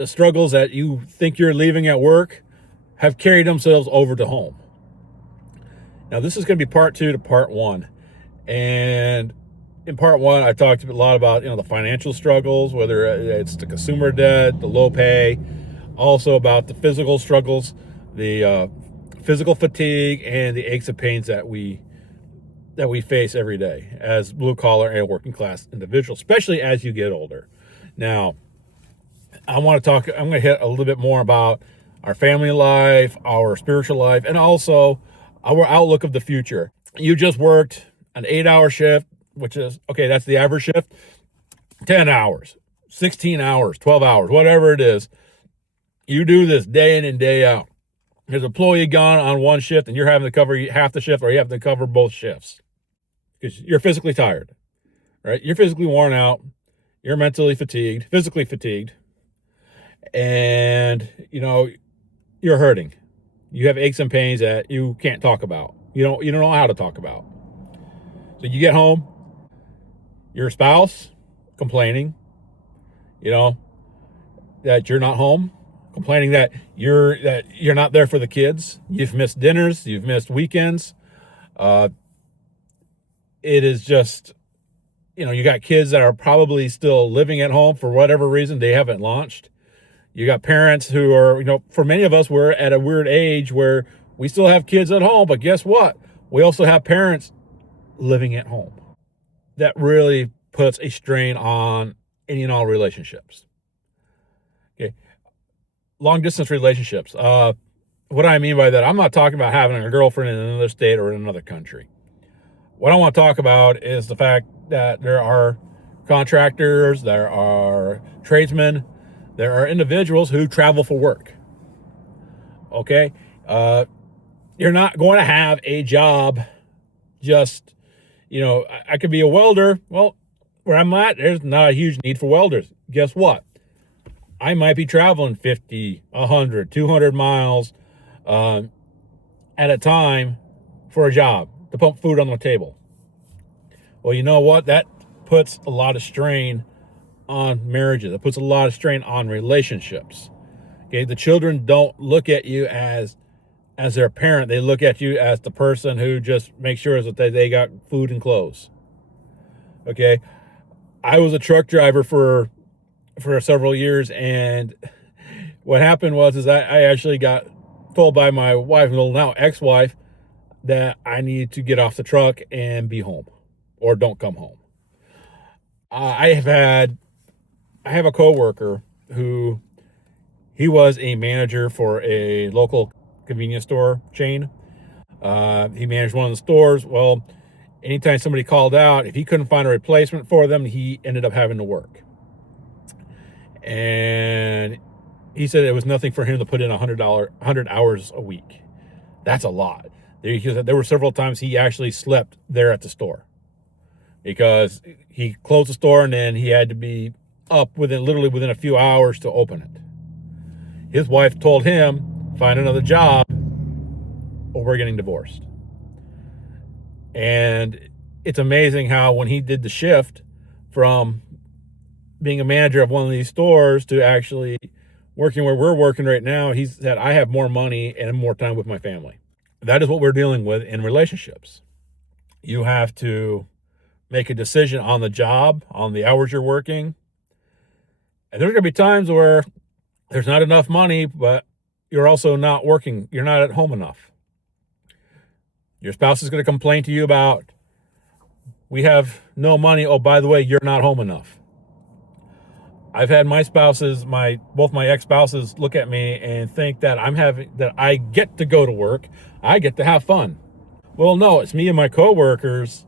the struggles that you think you're leaving at work have carried themselves over to home. Now, this is going to be part two to part one. And in part one, I talked a lot about, the financial struggles, whether it's the consumer debt, the low pay, also about the physical struggles, the physical fatigue, and the aches and pains that we face every day as blue collar and working class individuals, especially as you get older. Now, I'm going to hit a little bit more about our family life, our spiritual life, and also our outlook of the future. You just worked an 8-hour shift, which is, okay, that's the average shift, 10 hours, 16 hours, 12 hours, whatever it is. You do this day in and day out. There's an employee gone on one shift and you're having to cover half the shift, or you have to cover both shifts because you're physically tired, right? You're physically worn out. You're mentally fatigued, physically fatigued, and you're hurting. You have aches and pains that you can't talk about. You don't know how to talk about. So you get home, your spouse complaining, that you're not home, complaining that you're not there for the kids. You've missed dinners, you've missed weekends. It is just, you got kids that are probably still living at home for whatever reason. They haven't launched. You got parents who are, for many of us, we're at a weird age where we still have kids at home, but guess what? We also have parents living at home. That really puts a strain on any and all relationships. Okay. Long distance relationships. What I mean by that, I'm not talking about having a girlfriend in another state or in another country. What I want to talk about is the fact that there are contractors, there are tradesmen, there are individuals who travel for work. Okay? You're not going to have a job just, I could be a welder. Well, where I'm at, there's not a huge need for welders. Guess what? I might be traveling 50, 100, 200 miles at a time for a job to put food on the table. Well, you know what? That puts a lot of strain on marriages. It puts a lot of strain on relationships. Okay, the children don't look at you as their parent. They look at you as the person who just makes sure that they got food and clothes. Okay, I was a truck driver for several years, and what happened was I actually got told by my wife, well, now ex-wife, that I need to get off the truck and be home, or don't come home. I have a coworker who, he was a manager for a local convenience store chain. He managed one of the stores. Well, anytime somebody called out, if he couldn't find a replacement for them, he ended up having to work. And he said it was nothing for him to put in 100 hours a week. That's a lot. There were several times he actually slept there at the store because he closed the store and then he had to be up literally within a few hours to open it. His wife told him, find another job or we're getting divorced. And it's amazing how when he did the shift from being a manager of one of these stores to actually working where we're working right now, he said, I have more money and more time with my family. That is what we're dealing with in relationships. You have to make a decision on the job, on the hours you're working. And there's going to be times where there's not enough money, but you're also not working. You're not at home enough. Your spouse is going to complain to you about, we have no money. Oh, by the way, you're not home enough. I've had my spouses, both my ex-spouses look at me and think that I get to go to work. I get to have fun. Well, no, it's me and my coworkers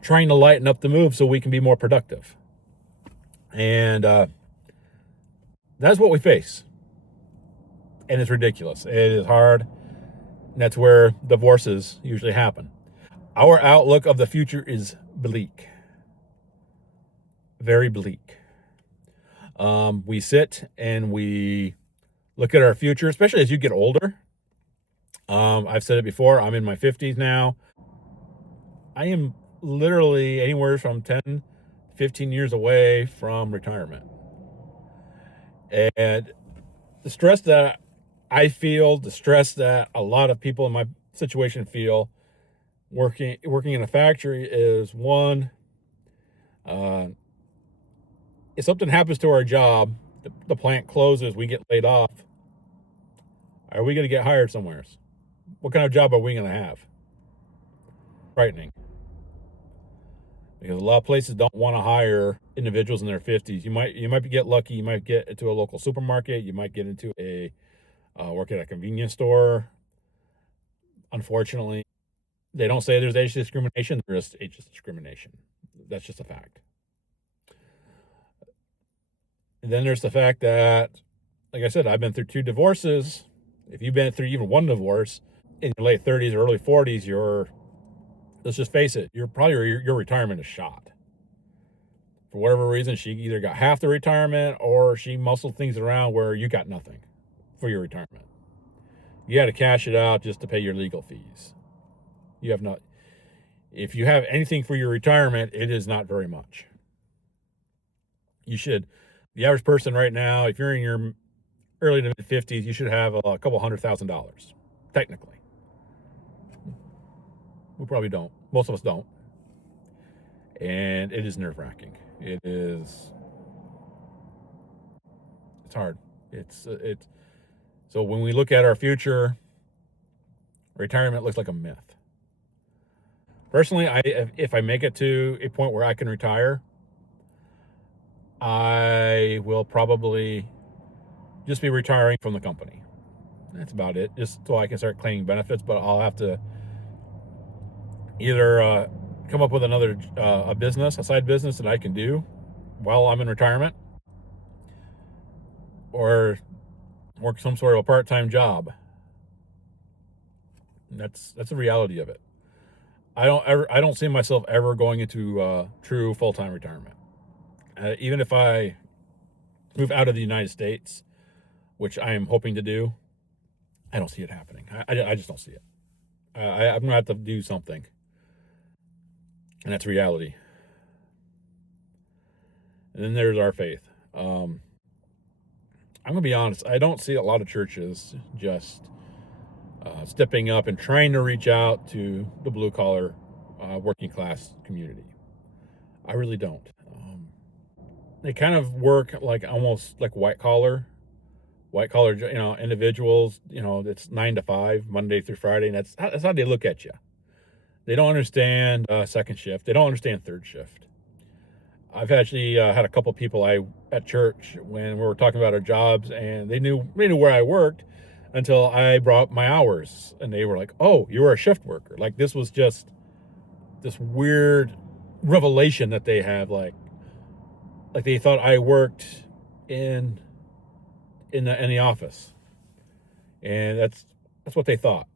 trying to lighten up the move so we can be more productive. And that's what we face. And it's ridiculous. It is hard. And that's where divorces usually happen. Our outlook of the future is bleak. Very bleak. We sit and we look at our future, especially as you get older. I've said it before, I'm in my 50s now. I am literally anywhere from 10, 15 years away from retirement. And the stress that I feel, the stress that a lot of people in my situation feel working in a factory is one, uh, if something happens to our job, the plant closes, we get laid off. Are we going to get hired somewhere? What kind of job are we going to have? Frightening. Because a lot of places don't want to hire individuals in their 50s. You might get lucky. You might get into a local supermarket. You might get into a work at a convenience store. Unfortunately, they don't say there's age discrimination. There's age discrimination. That's just a fact. And then there's the fact that, like I said, I've been through 2 divorces. If you've been through even 1 divorce in your late 30s or early 40s, let's just face it, your retirement is shot. For whatever reason, she either got half the retirement or she muscled things around where you got nothing for your retirement. You had to cash it out just to pay your legal fees. If you have anything for your retirement, it is not very much. The average person right now, if you're in your early to mid 50s, you should have a couple $100,000, technically. We probably don't. Most of us don't. And it is nerve-wracking. It's hard. So when we look at our future, retirement looks like a myth. Personally, if I make it to a point where I can retire, I will probably just be retiring from the company. That's about it, just so I can start claiming benefits. But I'll have to either come up with another a side business that I can do while I'm in retirement, or work some sort of a part-time job. And that's the reality of it. I don't see myself ever going into true full-time retirement. Even if I move out of the United States, which I am hoping to do, I don't see it happening. I just don't see it. I'm going to have to do something. And that's reality. And then there's our faith. I'm going to be honest. I don't see a lot of churches just stepping up and trying to reach out to the blue-collar working class community. I really don't. They kind of work like almost like white collar, individuals. It's 9 to 5, Monday through Friday, and that's how they look at you. They don't understand second shift. They don't understand third shift. I've actually had a couple people at church when we were talking about our jobs, and they knew where I worked until I brought my hours, and they were like, "Oh, you were a shift worker." Like this was just this weird revelation that they have, like they thought I worked in the office, and that's what they thought.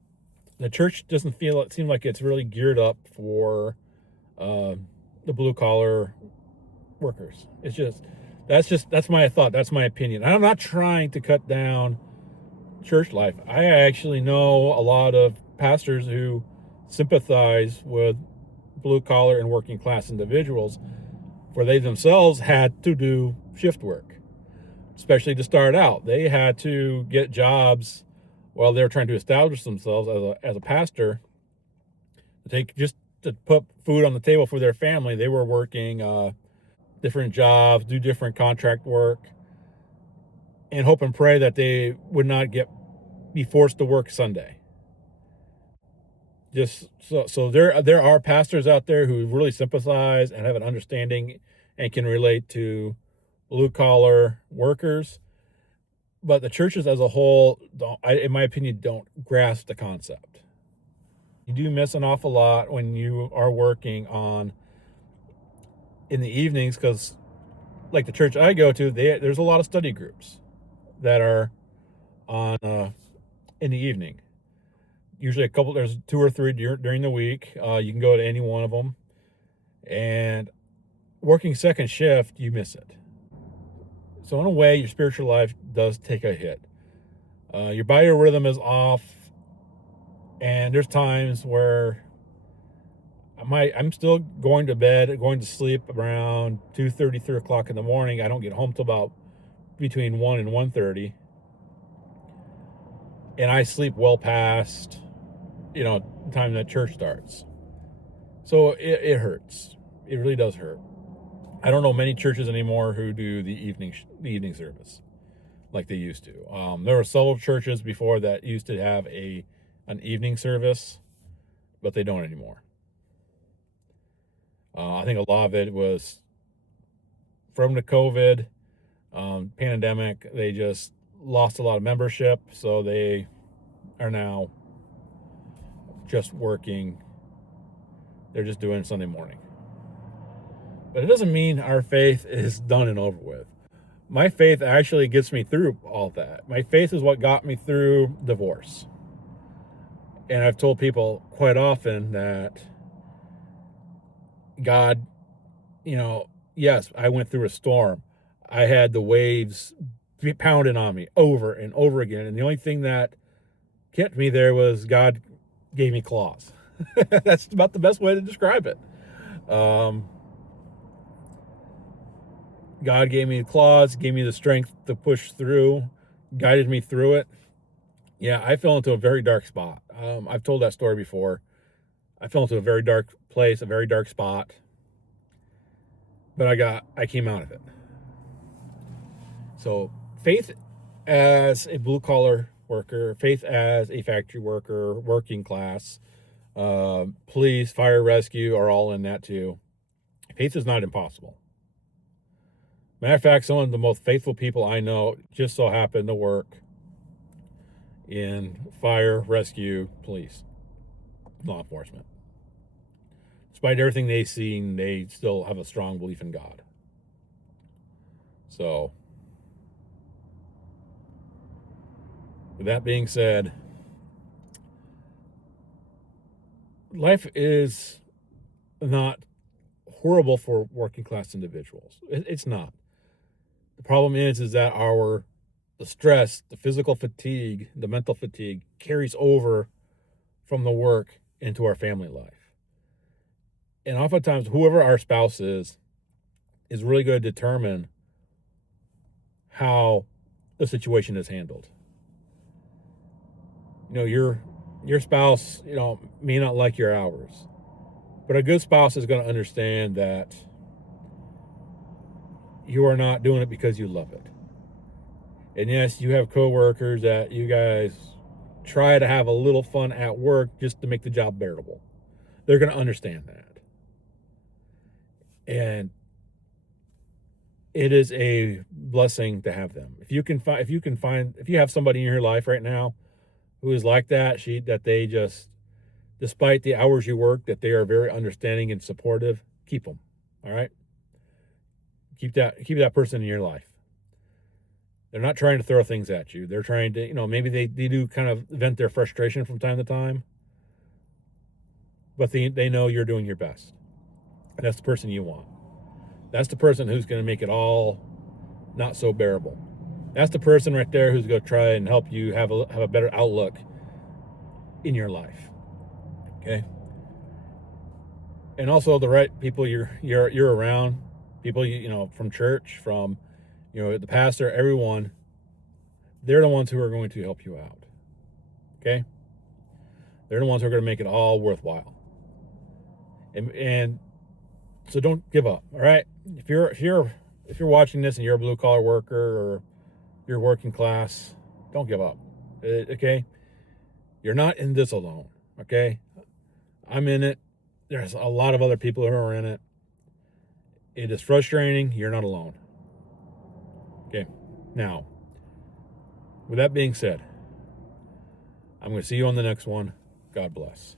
The church doesn't seem like it's really geared up for the blue collar workers. That's my thought. That's my opinion. I'm not trying to cut down church life. I actually know a lot of pastors who sympathize with blue collar and working class individuals, where they themselves had to do shift work, especially to start out. They had to get jobs while they were trying to establish themselves as a pastor, just to put food on the table for their family. They were working different jobs, do different contract work, and hope and pray that they would not be forced to work Sunday. Just so there are pastors out there who really sympathize and have an understanding and can relate to blue collar workers, but the churches as a whole, in my opinion, don't grasp the concept. You do miss an awful lot when you are working in the evenings, because like the church I go to, there's a lot of study groups that are on in the evening. Usually there's 2 or 3 during the week. You can go to any one of them. And working second shift, you miss it. So in a way, your spiritual life does take a hit. Your biorhythm is off. And there's times where I'm still going to sleep around 2:30, 3 o'clock in the morning. I don't get home till about between 1 and 1:30, and I sleep well past, the time that church starts. So it hurts. It really does hurt. I don't know many churches anymore who do the evening service like they used to. There were several churches before that used to have an evening service, but they don't anymore. I think a lot of it was from the COVID pandemic. They just lost a lot of membership, so they are now just working. They're just doing Sunday morning. But it doesn't mean our faith is done and over with. My faith actually gets me through all that. My faith is what got me through divorce. And I've told people quite often that God, yes, I went through a storm. I had the waves pounding on me over and over again. And the only thing that kept me there was God gave me claws. That's about the best way to describe it. God gave me claws, gave me the strength to push through, guided me through it. Yeah, I fell into a very dark spot. I've told that story before. I fell into a very dark place, a very dark spot, but I came out of it. So faith as a blue collar worker, faith as a factory worker, working class, police, fire, rescue are all in that too. Faith is not impossible. Matter of fact, some of the most faithful people I know just so happen to work in fire, rescue, police, law enforcement. Despite everything they've seen, they still have a strong belief in God. So, with that being said, life is not horrible for working class individuals. It's not. The problem is that the stress, the physical fatigue, the mental fatigue carries over from the work into our family life. And oftentimes, whoever our spouse is really going to determine how the situation is handled. Your spouse, may not like your hours, but a good spouse is going to understand that you are not doing it because you love it. And yes, you have coworkers that you guys try to have a little fun at work just to make the job bearable. They're going to understand that. And it is a blessing to have them. If you have somebody in your life right now who is like that, that they just, despite the hours you work, that they are very understanding and supportive, keep them. All right? Keep that person in your life. They're not trying to throw things at you. They're trying to, maybe they do kind of vent their frustration from time to time, but they know you're doing your best. And that's the person you want. That's the person who's going to make it all not so bearable. That's the person right there who's going to try and help you have a better outlook in your life. Okay? And also the right people you're around, people from church, from the pastor, everyone, they're the ones who are going to help you out. Okay? They're the ones who are going to make it all worthwhile. And so don't give up. All right? If you're watching this and you're a blue collar worker or you're working class, don't give up. Okay? You're not in this alone. Okay? I'm in it. There's a lot of other people who are in it. It is frustrating. You're not alone. Okay. Now, with that being said, I'm going to see you on the next one. God bless.